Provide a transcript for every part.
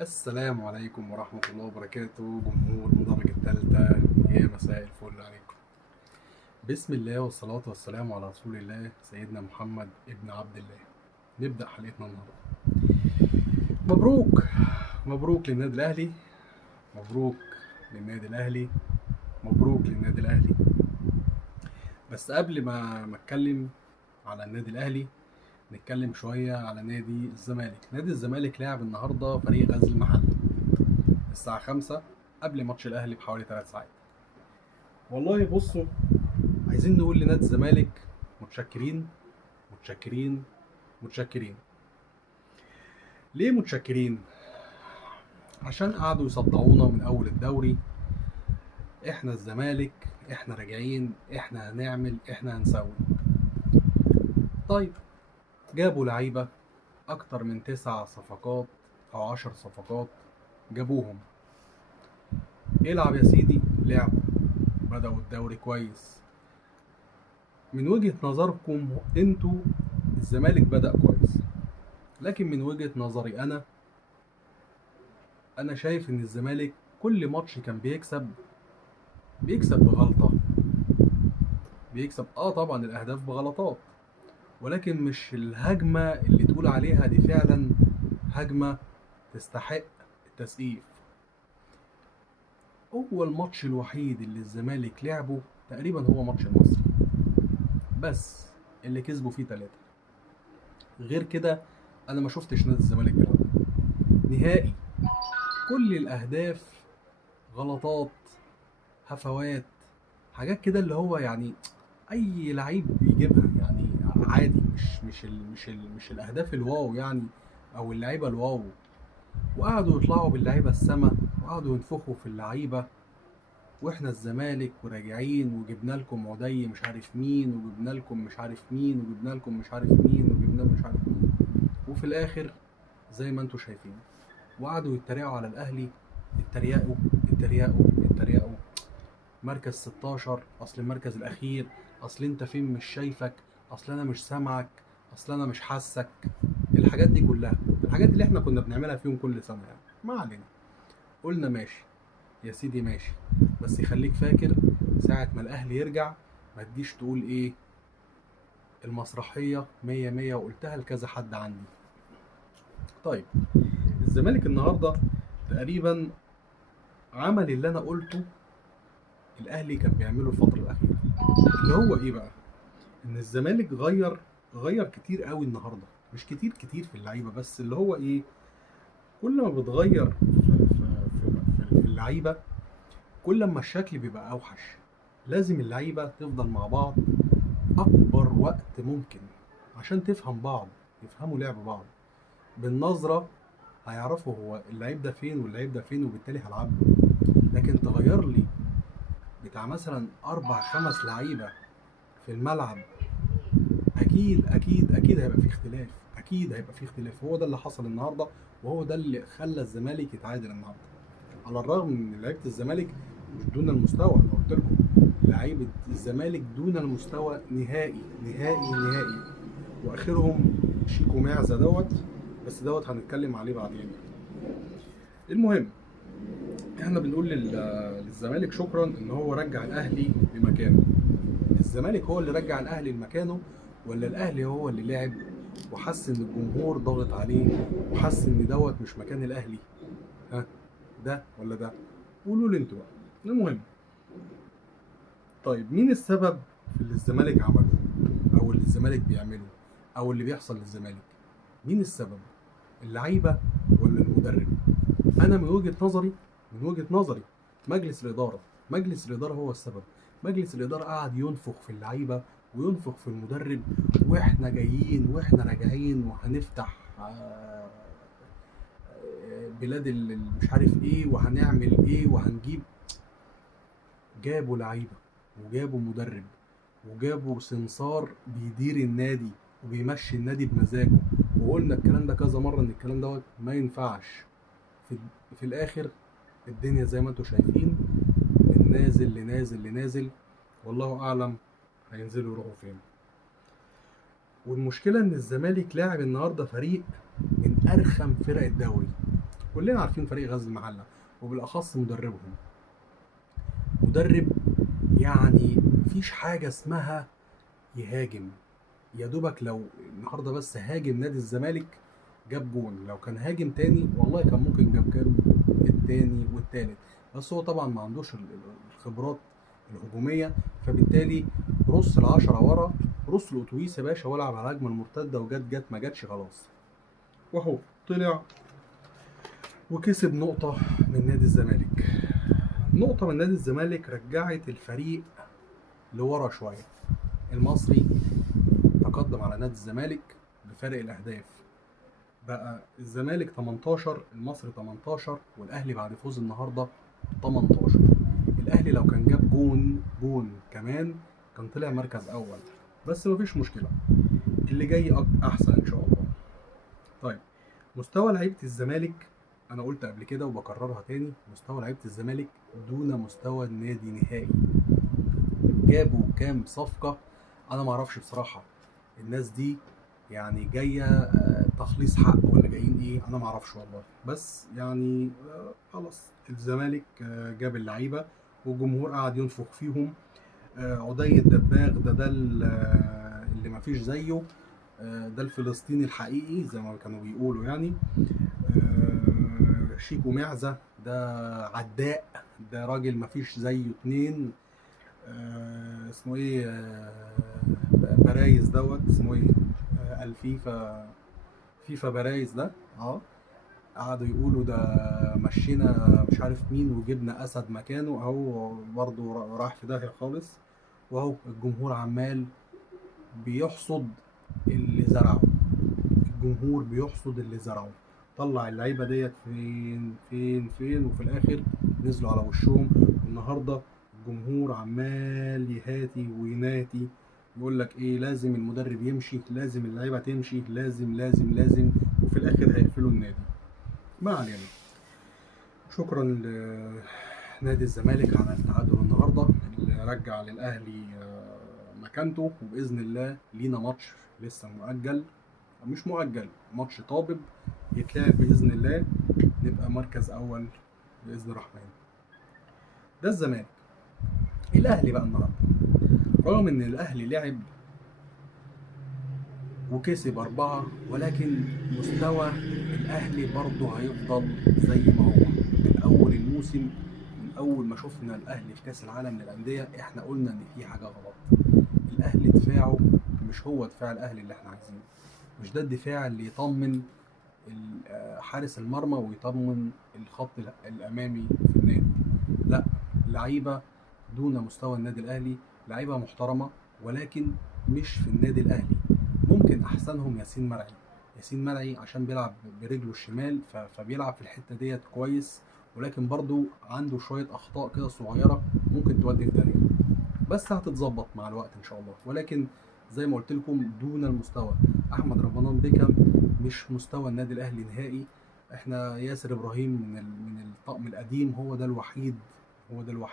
السلام عليكم ورحمة الله وبركاته، جمهور مدرج التالتة، يا مساء الفل عليكم. بسم الله والصلاة والسلام على رسول الله سيدنا محمد ابن عبد الله. نبدأ حلقتنا النهاردة. مبروك مبروك للنادي الأهلي، مبروك للنادي الأهلي، مبروك للنادي الأهلي. بس قبل ما اتكلم على النادي الأهلي نتكلم شوية على نادي الزمالك. نادي الزمالك لعب النهاردة فريق غزل المحلة الساعة 5 قبل ماتش الأهلي بحوالي 3 ساعات. والله بصوا، عايزين نقول لنادي الزمالك متشكرين متشكرين متشكرين. ليه متشكرين؟ عشان قعدوا يصدعونا من أول الدوري، احنا الزمالك، احنا راجعين، احنا هنعمل، احنا هنسوي. طيب جابوا لعيبة أكتر من 9 صفقات أو 10 صفقات جابوهم. العب يا سيدي، لعبوا، بدأوا الدوري كويس. من وجهة نظركم انتوا الزمالك بدأ كويس، لكن من وجهة نظري أنا شايف إن الزمالك كل ماتش كان بيكسب بغلطة، بيكسب طبعا الأهداف بغلطات، ولكن مش الهجمة اللي تقول عليها دي فعلا هجمة تستحق التسقيف. هو الماتش الوحيد اللي الزمالك لعبه تقريبا هو ماتش المصري، بس اللي كسبوا فيه 3. غير كده أنا ما شفتش نادي الزمالك بيلعب نهائي. كل الأهداف غلطات، هفوات، حاجات كده اللي هو يعني اي لعيب بيجيبها يعني عادي، مش الاهداف الواو يعني، او اللعيبه الواو. وقعدوا يطلعوا باللعيبه السما، وقعدوا ينفخوا في اللعيبه، واحنا الزمالك وراجعين، وجبنا لكم عدي مش عارف مين، وجبنا لكم مش عارف مين، وجبنا لكم مش عارف مين، وجبنا مش عارف مين. وفي الاخر زي ما انتم شايفين، وقعدوا يتريقوا على الاهلي، يتريقوا يتريقوا يتريقوا. مركز 16، اصل المركز الاخير، اصل انت فين مش شايفك، اصل انا مش سامعك، اصل انا مش حاسك. الحاجات دي كلها الحاجات اللي احنا كنا بنعملها فيهم كل سنه يعني. ما علينا، قلنا ماشي يا سيدي ماشي، بس يخليك فاكر ساعة ما الاهلي يرجع ما تجيش تقول ايه المسرحية 100 100 وقلتها لكذا حد عندي. طيب الزمالك النهاردة تقريبا عمل اللي انا قلته الاهلي كان بيعمله الفترة الاخيرة، اللي هو ايه بقى؟ ان الزمالك غير كتير قوي النهارده، مش كتير في اللعيبه، بس اللي هو ايه، كل ما بتغير في اللعيبه كل ما الشكل بيبقى اوحش. لازم اللعيبه تفضل مع بعض اكبر وقت ممكن عشان تفهم بعض، يفهموا لعب بعض. بالنظره هيعرفوا هو اللعيب ده فين واللعيب ده فين، وبالتالي هلعبه. لكن تغير لي بتاع مثلا 4 5 لعيبه في الملعب، اكيد هيبقى في اختلاف، اكيد هيبقى في اختلاف. هو ده اللي حصل النهارده، وهو ده اللي خلى الزمالك يتعادل النهارده. على الرغم ان لعيبه الزمالك مش دون المستوى، انا قلت لكم لعيبه الزمالك دون المستوى نهائي نهائي نهائي، واخرهم شيكو معزه بس هنتكلم عليه بعدين. المهم احنا بنقول للزمالك شكرا ان هو رجع الاهلي لمكانه. الزمالك هو اللي رجع الاهلي لمكانه، ولا الاهلي هو اللي لعب وحس ان الجمهور ضاغط عليه وحس ان مش مكان الاهلي؟ ها، ده ولا ده؟ قولوا لي انتوا بقى. المهم، طيب مين السبب في اللي الزمالك عمله، او اللي الزمالك بيعمله، او اللي بيحصل للزمالك؟ مين السبب؟ اللعيبه ولا المدرب؟ انا من وجهة نظري مجلس الاداره هو السبب. مجلس الاداره قعد ينفخ في اللعيبه وينفخ في المدرب، واحنا جايين واحنا راجعين وهنفتح بلاد مش عارف ايه، وهنعمل ايه وهنجيب. جابوا لعيبه وجابوا مدرب وجابوا سمسار بيدير النادي وبيمشي النادي بمزاجه، وقلنا الكلام ده كذا مره ان الكلام دوت ما ينفعش. في الاخر الدنيا زي ما انتم شايفين، من نازل لنازل لنازل، والله اعلم هينزلوا يروحوا فين. والمشكله ان الزمالك لاعب النهارده فريق من ارخم فرق الدوري، كلنا عارفين فريق غزل المحله، وبالاخص مدربهم. مدرب يعني مفيش حاجه اسمها يهاجم. يا دوبك لو النهارده بس هاجم نادي الزمالك جاب جون، لو كان هاجم تاني والله كان ممكن جاب جون التاني والتالت. بس هو طبعا ما عندوش الخبرات الهجوميه، فبالتالي رص العشرة ورا، رص الاتوبيس يا باشا، والعب على الهجمه المرتده، وجت ما جاتش خلاص. وهو طلع وكسب نقطه من نادي الزمالك. نقطه من نادي الزمالك رجعت الفريق لورا شويه. المصري تقدم على نادي الزمالك بفارق الاهداف، بقى الزمالك 18 المصري 18، والاهلي بعد فوز النهارده 18. الاهلي لو كان جاب جون كمان كان طلع مركز اول، بس مفيش مشكله، اللي جاي احسن ان شاء الله. طيب، مستوى لعيبه الزمالك انا قلت قبل كده وبكررها تاني، مستوى لعيبه الزمالك دون مستوى النادي نهائي. جابوا كام صفقه انا معرفش بصراحه، الناس دي يعني جايه تخليص حق ولا جايين ايه، انا معرفش والله. بس يعني خلاص الزمالك جاب اللعيبه والجمهور قعد ينفخ فيهم. عدي الدباغ ده اللي مفيش زيه، ده الفلسطيني الحقيقي زي ما كانوا بيقولوا يعني. شيكو معزة ده عداء، ده راجل مفيش زيه اتنين. اسمه ايه، برايز دوت اسمه ايه، فيفا برايز ده. قعدوا يقولوا ده مشينا مش عارف مين وجبنا اسد مكانه، اهو برضه راح في داهيه خالص. واهو الجمهور عمال بيحصد اللي زرعه، الجمهور بيحصد اللي زرعه. طلع اللعيبه ديت فين فين فين، وفي الاخر نزلوا على وشهم. النهارده الجمهور عمال يهاتي ويناتي، يقول لك ايه، لازم المدرب يمشي، لازم اللعيبه تمشي، لازم لازم لازم، وفي الاخر هيقفلوا النادي. ما علينا. شكرا لنادي الزمالك على التعادل النهارده اللي رجع للاهلي مكانته، وباذن الله لينا ماتش لسه مؤجل، مش مؤجل، ماتش طابب يتلعب باذن الله، نبقى مركز اول باذن الرحمن. ده الزمالك. الاهلي بقى النهارده، رغم ان الاهلي لعب وكسب 4، ولكن مستوى الاهلي برضه هيفضل زي ما هو. من اول الموسم، من اول ما شفنا الاهلي في كاس العالم للانديه، احنا قلنا ان في حاجه غلط. الاهلي دفاعه مش هو دفاع الاهلي اللي احنا عايزينه، مش ده الدفاع اللي يطمن حارس المرمى ويطمن الخط الامامي في النادي. لا، لعيبه دون مستوى النادي الاهلي، لعيبه محترمه ولكن مش في النادي الاهلي. ممكن احسنهم ياسين مرعي عشان بيلعب برجله الشمال، فبيلعب في الحته ديت كويس، ولكن برضو عنده شويه اخطاء كده صغيره ممكن تودي في داهيه، بس هتتظبط مع الوقت ان شاء الله. ولكن زي ما قلت لكم دون المستوى. احمد رمضان بيكم مش مستوى النادي الاهلي نهائي. احنا ياسر ابراهيم من الطقم القديم، هو ده الوحيد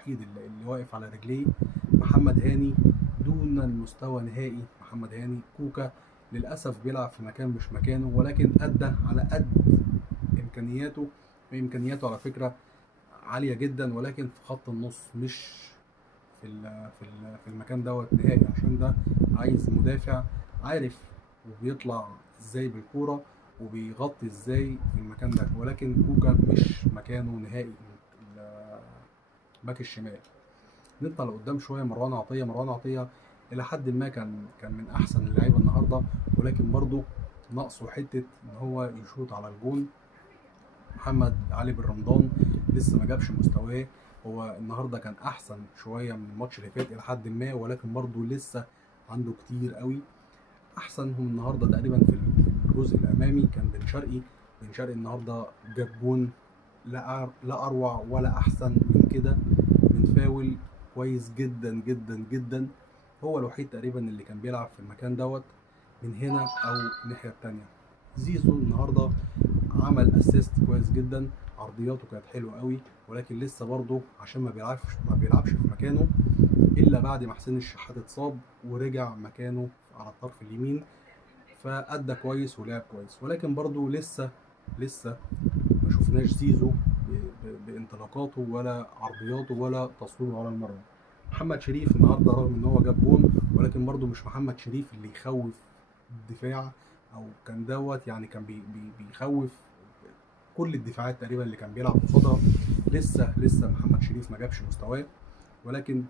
اللي واقف على رجليه. محمد هاني دون المستوى نهائي. محمد هاني كوكا للاسف بيلعب في مكان مش مكانه، ولكن ادى على قد امكانياته. على فكره عاليه جدا، ولكن في خط النص، مش في المكان دوت نهائي، عشان ده عايز مدافع عارف وبيطلع ازاي بالكوره وبيغطي ازاي في المكان ده، ولكن كوكا مش مكانه نهائي باك الشمال. نطلع لقدام شويه، مروان عطيه الى حد ما كان من احسن اللعيبه النهارده، ولكن برضه ناقصه حته ان هو يشوط على الجون. محمد علي بن رمضان لسه ما جابش مستواه، هو النهارده كان احسن شويه من الماتش اللي فات الى حد ما، ولكن برضه لسه عنده كتير قوي. احسنهم النهارده تقريبا في الجزء الامامي كان بن شرقي النهارده جاب جون لا اروع ولا احسن من كده، من فاول كويس جدا جدا جدا. هو الوحيد تقريبا اللي كان بيلعب في المكان دوت من هنا او الناحيه الثانيه. زيزو النهارده عمل اسيست كويس جدا، عرضياته كانت حلوه قوي، ولكن لسه برضه عشان ما بيلعبش في مكانه الا بعد ما حسين الشحات اتصاب ورجع مكانه على الطرف اليمين، فادى كويس ولعب كويس، ولكن برضه لسه لسه ما شفناش زيزو بانطلاقاته ولا عرضياته ولا تصويره على المرمى. محمد شريف النهارده رغم ان هو جاب جون، ولكن برضه مش محمد شريف اللي يخوف الدفاع، او كان دوت يعني كان بيخوف كل الدفاعات تقريبا اللي كان بيلعب قصادها. لسه محمد شريف ما جابش مستواه، ولكن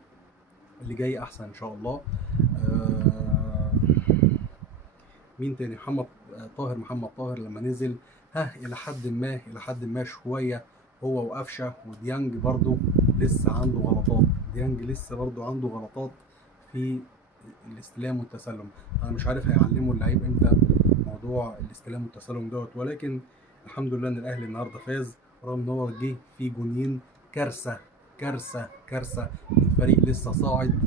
اللي جاي احسن ان شاء الله. مين تاني؟ محمد طاهر لما نزل الى حد ما شويه، هو وقفشه وديانج برضو لسه عنده غلطات. ديانج لسه برضو عنده غلطات في الاستلام والتسلم. انا مش عارف هيعلموا اللعيب امتى موضوع الاستلام والتسلم دوت، ولكن الحمد لله ان الاهلي النهارده فاز، رغم ان هو جه في جونين كارثه كارثه كارثه. الفريق لسه صاعد،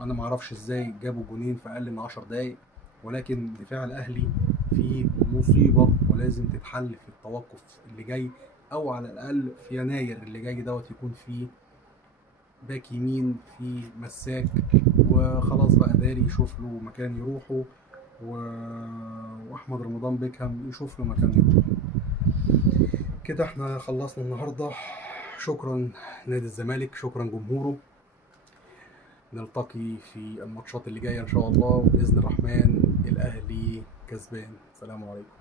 انا ما اعرفش ازاي جابوا جونين في اقل من 10 دقايق، ولكن دفاع الاهلي فيه مصيبه ولازم تتحل في التوقف اللي جاي، او على الاقل في يناير اللي جاي دوت يكون فيه باك يمين، في مساك، وخلاص بقى داري يشوف له مكان يروحه، واحمد رمضان بيكهام يشوف له مكان يروح. كده احنا خلصنا النهارده. شكرا نادي الزمالك، شكرا جمهوره. نلتقي في الماتشات اللي جايه ان شاء الله، وباذن الرحمن الاهلي كسبان. سلام عليكم.